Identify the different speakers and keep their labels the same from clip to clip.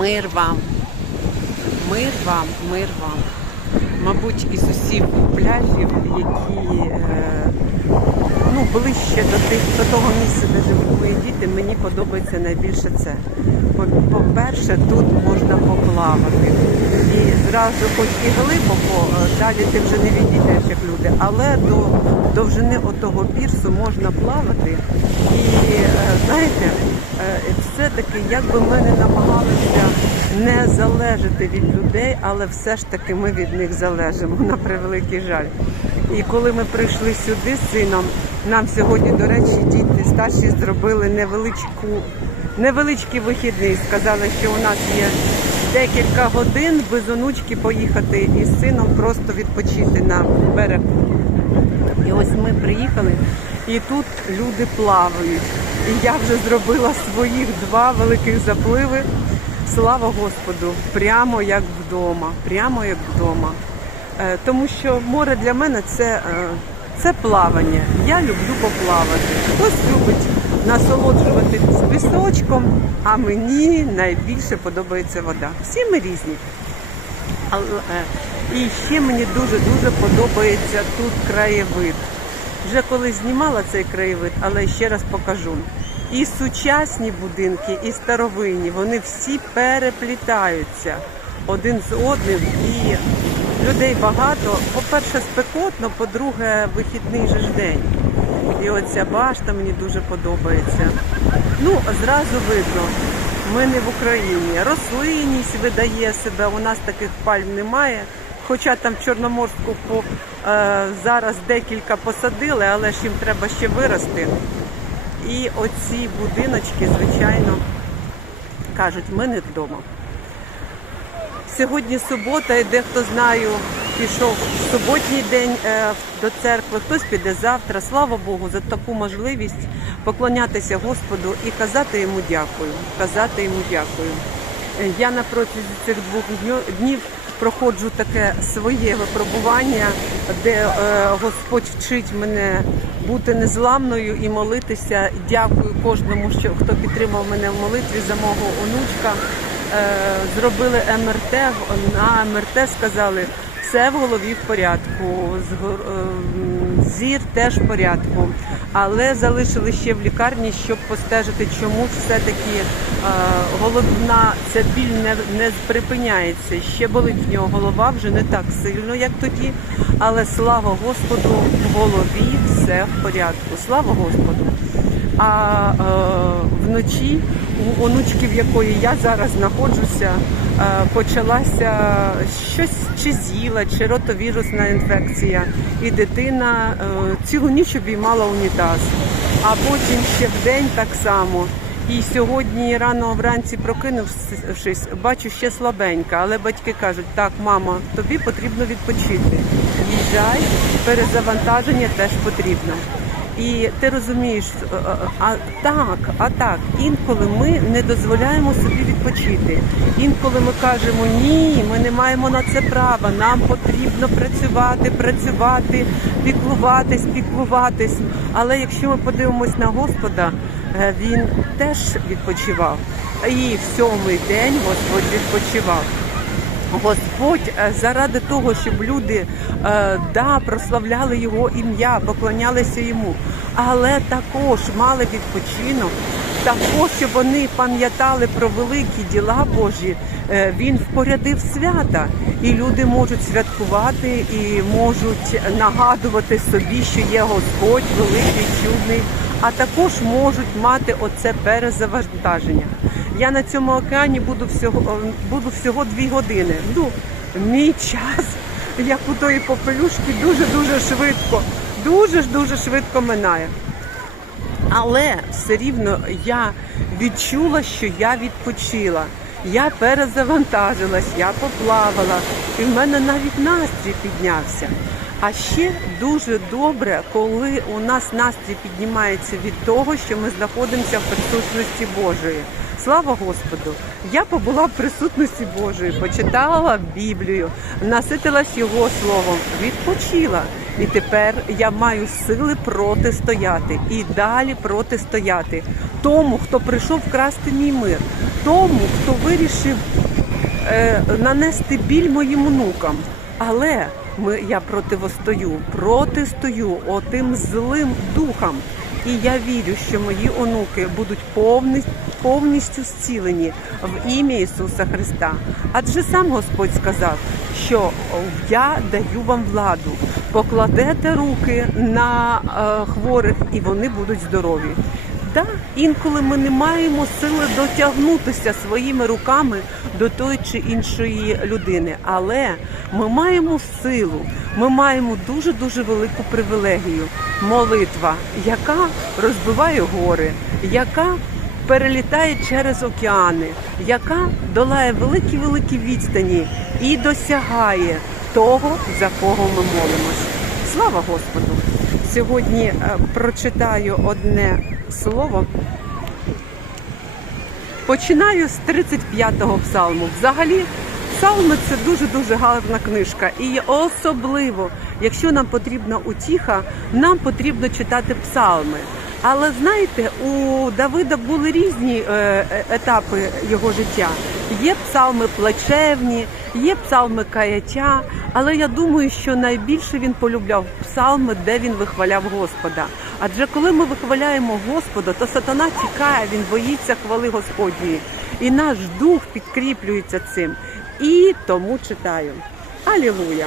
Speaker 1: Мир вам, мир вам, мир вам. Мабуть, із усіх пляжів, які е, ну, ближче до тих, до того місця, де живуть мої діти, мені подобається найбільше це. По- По-перше, тут можна поплавати. І зразу, хоч і глибоко, е, далі ти вже не відійдеш, як люди, але до довжини отого пірсу можна плавати. І е, знаєте, е, все-таки, як би ми не намагалися не залежати від людей, але все ж таки ми від них залежимо на превеликий жаль. І коли ми прийшли сюди з сином, нам сьогодні, до речі, діти старші зробили невеличку, невеличкий вихідний. Сказали, що у нас є декілька годин без онучки поїхати із сином просто відпочити на берег. І ось ми приїхали, і тут люди плавають. І я вже зробила своїх два великих запливи. Слава Господу, прямо як вдома, прямо як вдома. Е, Тому що море для мене це, е, це плавання. Я люблю поплавати. Хтось любить насолоджуватись пісочком, а мені найбільше подобається вода. Всі ми різні. Е, і ще мені дуже-дуже подобається тут краєвид. Вже колись знімала цей краєвид, але ще раз покажу. І сучасні будинки, і старовинні, вони всі переплітаються один з одним. І людей багато. По-перше, спекотно, по-друге, вихідний же ж день. І оця башта мені дуже подобається. Ну, зразу видно, ми не в Україні. Рослинність видає себе, у нас таких пальм немає. Хоча там в Чорноморську по, е, зараз декілька посадили, але ж їм треба ще вирости. І оці будиночки, звичайно, кажуть, ми не вдома. Сьогодні субота, і дехто знаю, пішов в суботній день е, до церкви, хтось піде завтра. Слава Богу, за таку можливість поклонятися Господу і казати йому дякую. Казати йому дякую. Е, Я на протязі цих двох днів проходжу таке своє випробування, де е, Господь вчить мене бути незламною і молитися. Дякую кожному, що хто підтримав мене в молитві за мого онучка. Е, зробили МРТ, на МРТ сказали, все в голові в порядку, ем, зір теж в порядку. Але залишили ще в лікарні, щоб постежити, чому все-таки е, головна ця біль не, не припиняється. Ще болить в нього голова вже не так сильно, як тоді. Але слава Господу, в голові все в порядку. Слава Господу. А е, вночі у онучки, в якої я зараз знаходжуся, е, почалася щось чи з'їла, чи ротовірусна інфекція. І дитина е, цілу ніч обіймала унітаз. А потім ще в день так само. І сьогодні рано вранці прокинувшись, бачу ще слабенька, але батьки кажуть, так, мама, тобі потрібно відпочити. Їжджай, перезавантаження теж потрібно. І ти розумієш, е, е, а так, а так, інколи ми не дозволяємо собі відпочити. Інколи ми кажемо, ні, ми не маємо на це права. Нам потрібно працювати, працювати, піклуватись, піклуватись. Але якщо ми подивимось на Господа, е, він теж відпочивав. І в сьомий день Господь відпочивав. Господь е, заради того, щоб люди е, да, прославляли його ім'я, поклонялися йому, але також мали відпочинок, також щоб вони пам'ятали про великі діла Божі. е, Він впорядив свята, і люди можуть святкувати і можуть нагадувати собі, що є Господь великий, чудний, а також можуть мати оце перезавантаження. Я на цьому океані буду всього буду всього дві години. Ну, мій час, як у тої попелюшки, дуже дуже швидко, дуже ж дуже швидко минає. Але все рівно я відчула, що я відпочила. Я перезавантажилась, я поплавала, і в мене навіть настрій піднявся. А ще дуже добре, коли у нас настрій піднімається від того, що ми знаходимося в присутності Божої. Слава Господу! Я побула в присутності Божої, почитала Біблію, наситилась Його словом, відпочила. І тепер я маю сили протистояти і далі протистояти тому, хто прийшов вкрасти мій мир, тому, хто вирішив е, нанести біль моїм онукам. Але ми, я противостою, протистою отим злим духам. І я вірю, що мої онуки будуть повністю, повністю зцілені в ім'я Ісуса Христа. Адже сам Господь сказав, що я даю вам владу, покладете руки на е, хворих, і вони будуть здорові. Да, інколи ми не маємо сили дотягнутися своїми руками до тої чи іншої людини, але ми маємо силу, ми маємо дуже дуже велику привілегію. Молитва, яка розбиває гори, яка перелітає через океани, яка долає великі великі відстані і досягає того, за кого ми молимось. Слава Господу! Сьогодні е, прочитаю одне слово. Починаю з 35-го псалму. Взагалі, псалми це дуже-дуже гарна книжка. І особливо, якщо нам потрібна утіха, нам потрібно читати псалми. Але знаєте, у Давида були різні е, е, етапи його життя. Є псалми плачевні, є псалми каяття. Але я думаю, що найбільше він полюбляв псалми, де він вихваляв Господа. Адже коли ми вихваляємо Господа, то сатана тікає, він боїться хвали Господньої. І наш дух підкріплюється цим. І тому читаю. Алілуя!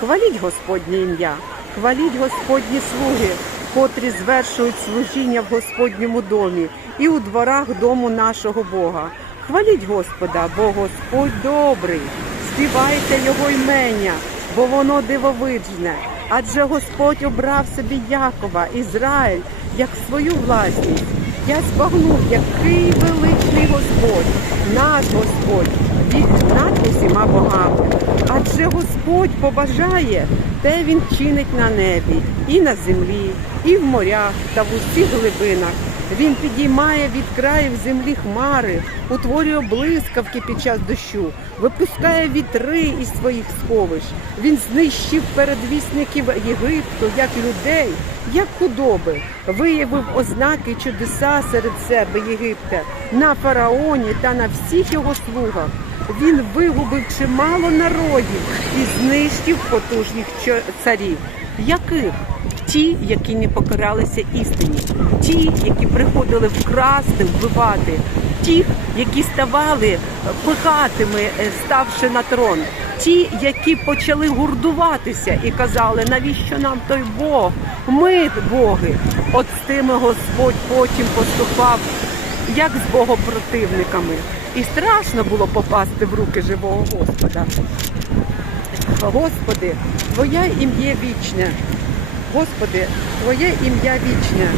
Speaker 1: Хваліть Господнє ім'я, хваліть Господні слуги, котрі звершують служіння в Господньому домі і у дворах дому нашого Бога. Хваліть Господа, бо Господь добрий, співайте Його ймення, бо воно дивовижне. Адже Господь обрав собі Якова, Ізраїль, як свою власність. Я збагнув, який величний Господь, наш Господь, від над усіма богами. Адже Господь побажає, те він чинить на небі, і на землі, і в морях та в усіх глибинах. Він підіймає від країв землі хмари, утворює блискавки під час дощу, випускає вітри із своїх сховищ. Він знищив передвісників Єгипту як людей, як худоби, виявив ознаки чудеса серед себе Єгипта на фараоні та на всіх його слугах. Він вигубив чимало народів і знищив потужних царів. Яких? Ті, які не покаралися істині, ті, які приходили вкрасти, вбивати, ті, які ставали пихатими, е, ставши на трон, ті, які почали гурдуватися і казали, навіщо нам той Бог? Ми боги. От з тими Господь потім поступав, як з богопротивниками. І страшно було попасти в руки живого Господа. Господи, Твоє ім'я вічне. Господи, Твоє ім'я вічне.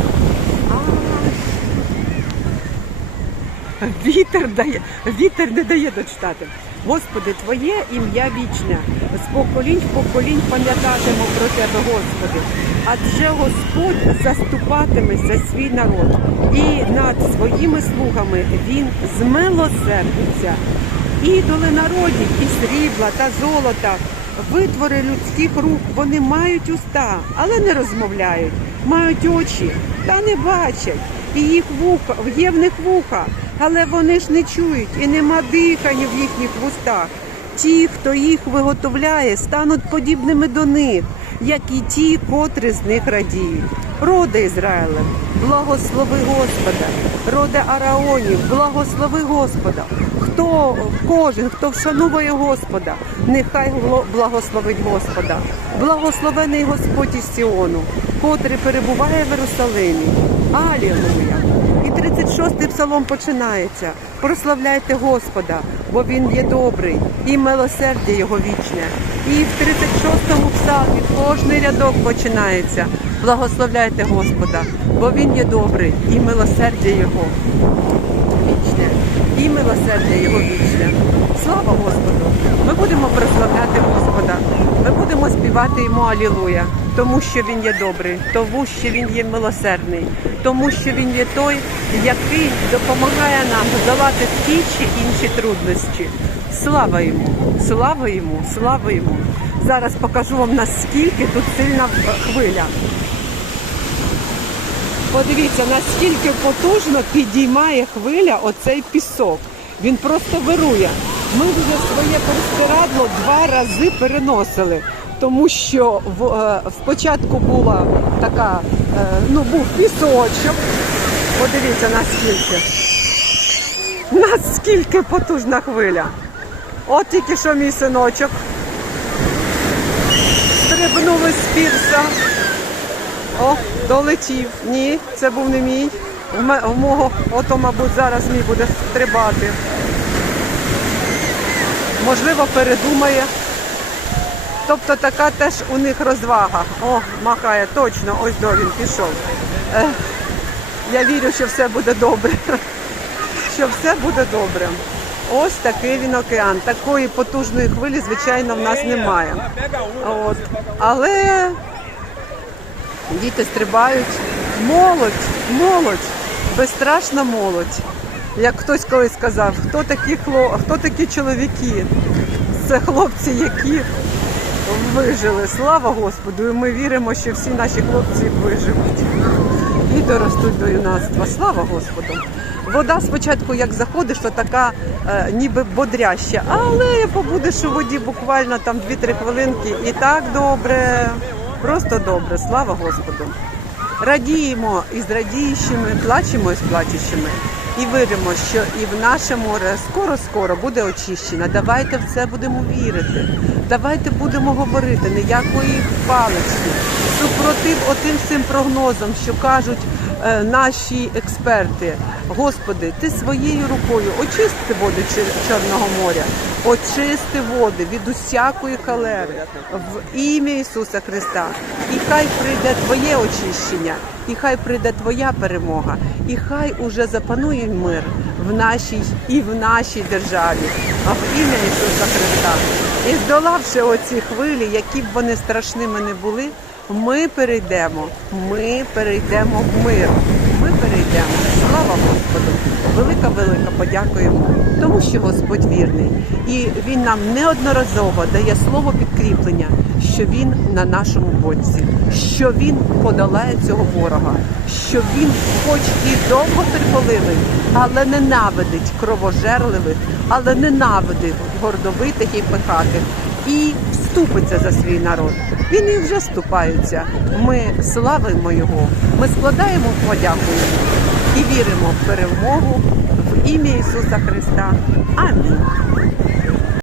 Speaker 1: Вітер дає, вітер не дає дочитати. Господи, Твоє ім'я вічне. З поколінь в поколінь пам'ятатиму про Тебе, Господи. Адже Господь заступатиме за свій народ, і над своїми слугами Він змилосердиться. Ідоли народів і срібла та золота, витвори людських рук, вони мають уста, але не розмовляють, мають очі та не бачать. І їх вуха, є в них вуха, але вони ж не чують і нема дихання в їхніх вустах. Ті, хто їх виготовляє, стануть подібними до них, як і ті, котрі з них радіють. Роди Ізраїлем, благослови Господа, роди Араонів, благослови Господа. Хто кожен, хто вшановує Господа, нехай благословить Господа. Благословений Господь із Сіону, котрий перебуває в Єрусалимі. Алілуя! І 36-й псалом починається. Прославляйте Господа, бо Він є добрий, і милосердя Його вічне. І в 36-му псалмі кожний рядок починається. Благословляйте Господа, бо Він є добрий, і милосердя Його вічне, і милосердя Його вічне. Слава Господу! Ми будемо прославляти Господа. Ми будемо співати йому Алілуя, тому що він є добрий, тому що він є милосердний, тому що він є той, який допомагає нам долати ті чи інші труднощі. Слава йому, слава йому, слава йому. Зараз покажу вам наскільки тут сильна хвиля. Подивіться, наскільки потужно підіймає хвиля оцей пісок. Він просто вирує. Ми вже своє простирадло два рази переносили, тому що в, е, спочатку була така, е, ну був пісочок. Подивіться наскільки. Наскільки потужна хвиля. От тільки що мій синочок. Стрибнули з пірса. О, долетів. Ні, це був не мій. В в мого, ото, мабуть, зараз мій буде стрибати. Можливо, передумає. Тобто така теж у них розвага. О, махає, точно, ось до він пішов. Е, я вірю, що все буде добре. Що все буде добре. Ось такий він океан. Такої потужної хвилі, звичайно, в нас немає. От. Але Діти стрибають. Молодь, молодь, безстрашна молодь. Як хтось колись сказав, хто такі хло... хто такі чоловіки? Це хлопці, які вижили. Слава Господу! І ми віримо, що всі наші хлопці виживуть і доростуть до юнацтва. Слава Господу! Вода спочатку, як заходиш, то така е, ніби бодряща, але побудеш у воді буквально там 2-3 хвилинки і так добре, просто добре, слава Господу. Радіємо із радіючими, плачемо із плачущими і віримо, що і в наше море скоро-скоро буде очищено. Давайте в це будемо вірити. Давайте будемо говорити ніякої палички. Супротив отим всім прогнозам, що кажуть наші експерти. Господи, ти своєю рукою очисти води Чорного моря, очисти води від усякої халери в ім'я Ісуса Христа. І хай прийде Твоє очищення, і хай прийде Твоя перемога, і хай уже запанує мир в нашій і в нашій державі, а в ім'я Ісуса Христа. І здолавши оці хвилі, які б вони страшними не були, ми перейдемо, ми перейдемо в мир. Ми перейдемо. Слава Господу! Велика велика подяка йому, тому що Господь вірний. І він нам неодноразово дає слово підкріплення, що він на нашому боці, що він подолає цього ворога, що він, хоч і довготерпеливий, але ненавидить кровожерливих, але ненавидить гордовитих і пихатих. І вступиться за свій народ. Він і вже вступається. Ми славимо його, ми складаємо подяку йому і віримо в перемогу в ім'я Ісуса Христа. Амінь.